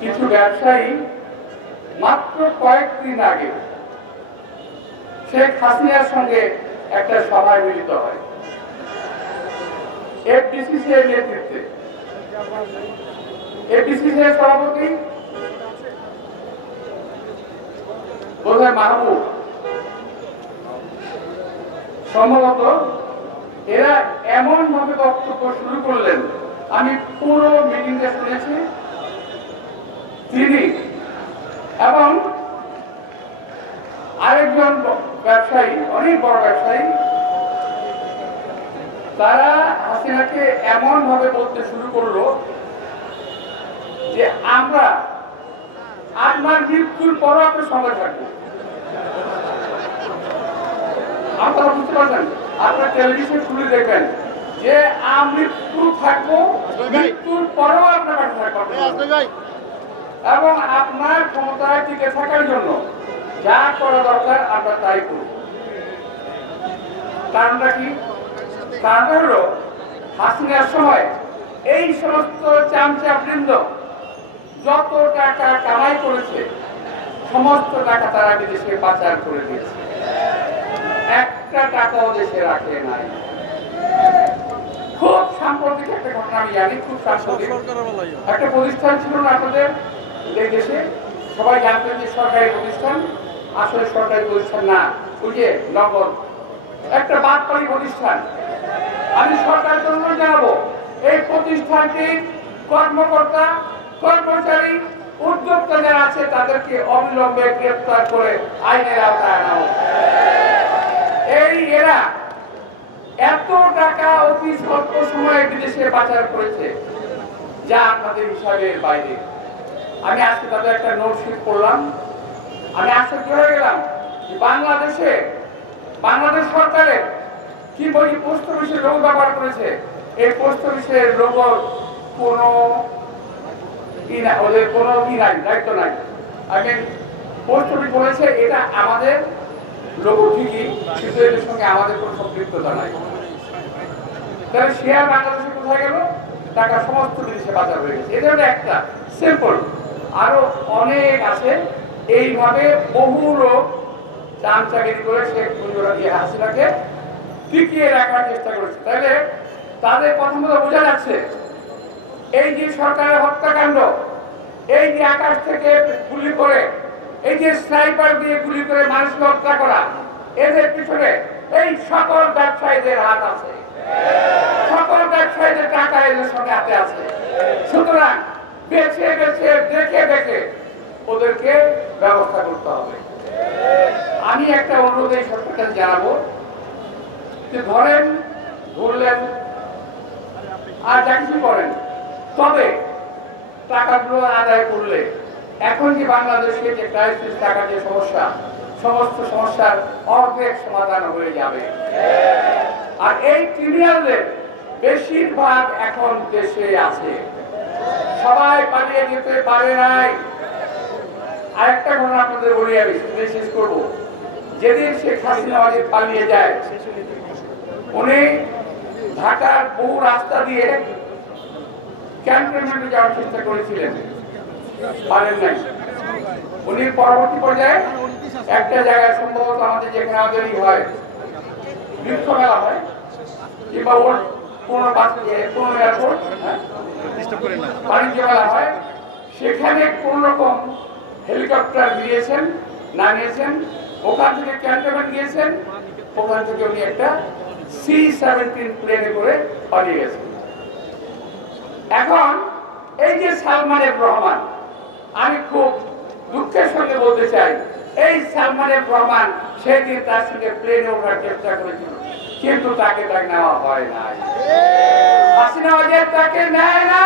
কিছু ব্যবসায়ী মাত্র কয়েকদিন আগে শেখ হাসিনার সঙ্গে একটা সভায় মিলিত হয় এফডিসিসি এর নেতৃত্বে। এফডিসিসি এর সভাপতি বোধহয় মাহবুব সম্ভবত। এরা এমন ভাবে বক্তব্য শুরু করলেন, আমি পুরো মিটিংটা শুনেছি। তিনি এবং আরেকজন ব্যবসায়ী, অনেক বড় ব্যবসায়ী, তারা হাসিনাকে এমন ভাবে বলতে শুরু করলো যে আমরা আপনার মৃত্যুর পরও আপনার সঙ্গে থাকবো। আপনারা বুঝতে পারছেন, আপনার টেলিভিশন খুলে দেখবেন যে মৃত্যু থাকবো, মৃত্যুর পরেও আপনার কাছে থাকবো এবং আপনার ক্ষমতায় টিকে থাকার জন্য যা করা দরকার আমরা তাই করব। কারণটা কি? কারণটা হলো হাসিনার সময় এই সমস্ত চামচা বৃন্দ যত টাকা কামাই করেছে সমস্ত টাকা তারা বিদেশে পাচার করে দিয়েছে, একটা টাকাও দেশে রাখে নাই। খুব সাম্প্রতিক একটা ঘটনা আমি জানি, খুব সাম্প্রতিক একটা প্রতিষ্ঠান ছিল না আপনাদের এই দেশে, সবাই জানতেন যে সরকারি প্রতিষ্ঠান, আসলে সরকারি প্রতিষ্ঠান না, ওই যে নগদ একটা বাদপাড়ি প্রতিষ্ঠান। আমি সরকারের জন্য জানাবো এই প্রতিষ্ঠানটির কর্মকর্তা, কর্মচারী, উদ্যোক্তা যারা আছে তাদেরকে অবিলম্বে গ্রেফতার করে আইনের আওতায় আনা হোক। এরা এত টাকা অতি স্বল্প সময়ে বিদেশে পাচার করেছে যা আপনাদের হিসাবের বাইরে। আমি আজকে তাদের একটা নোটশিট করলাম, আমি আশ্চর্য হয়ে গেলাম বাংলাদেশ সরকারের কি বই পোস্ট অফিসের লোগো ব্যবহার করেছে। এই পোস্ট অফিসের লোগোর কোনো ওদের কোনো নাই, দায়িত্ব নাই। আমি পোস্ট অফিস বলেছে এটা আমাদের লোগো ঠিকই, কিন্তু এর সঙ্গে আমাদের কোনো সম্পৃক্ততা নাই। তাহলে শেয়ার বাংলাদেশে কোথায় গেল? টাকা সমস্ত বিদেশে বাজার হয়ে গেছে। এটা হলো একটা সিম্পল, আরো অনেক আছে। এইভাবে বহু লোক চামচাগিরি করে শেখ হাসিনাকে টিকিয়ে রাখার চেষ্টা করেছে। তাহলে তাদের কথা মতো বোঝা যাচ্ছে এই যে সরকারের হত্যাকাণ্ড, এই যে আকাশ থেকে গুলি করে, এই যে স্নাইপার দিয়ে গুলি করে মানুষকে হত্যা করা, এদের পিছনে এই সকল ব্যবসায়ীদের হাত আছে, সকল ব্যবসায়ীদের টাকা এদের সঙ্গে হাতে আছে। সুতরাং বেছে বেছে দেখে দেখে ওদেরকে ব্যবস্থা করতে হবে। আমি একটা অনুরোধ এই সরকারকে জানাবো যে ধরলেন আর যা কিছু করেন, তবে টাকাগুলো আদায় করলে এখন যে বাংলাদেশে যে ক্রাইসিস, টাকা যে সমস্যা, সমস্ত সমস্যার অর্ধেক সমাধান হয়ে যাবে। আর এই ক্রিমিনালদের বেশিরভাগ এখন দেশে আছে, সবাই পালিয়ে যেতে পারে নাই। আরেকটা ঘটনা আপনাদের বলি, আমি শেষ করবো। যেদিন শেখ হাসিনা পালিয়ে যায়, উনি ঢাকার বহু রাস্তা দিয়ে ক্যান্টনমেন্টে যাওয়ার চেষ্টা করেছিলেন, পারেন নাই। উনি পরবর্তী পর্যায়ে একটা জায়গায়, সম্ভবত আমাদের যেখানে আমাদেরই হয় বৃক্ষ মেলা হয় কিংবা ওর কোনো এয়ারপোর্ট বাণিজ্য মেলা হয়, সেখানে কোন রকম হেলিকপ্টার দিয়েছেন, নামিয়েছেন, ওখান থেকে ক্যান্টনমেন্ট গিয়েছেন, ওখান থেকে উনি একটা C-17 প্লেনে করে পালিয়ে গেছেন। এখন এই যে সালমান এফ রহমান, আমি খুব দুঃখের সঙ্গে বলতে চাই, এই সালমান এফ রহমান সেদিন তার সঙ্গে প্লেনে ওঠার চেষ্টা করেছিল, কিন্তু তাকে নেওয়া হয় নাই। হাসিনা তাকে নেয় না।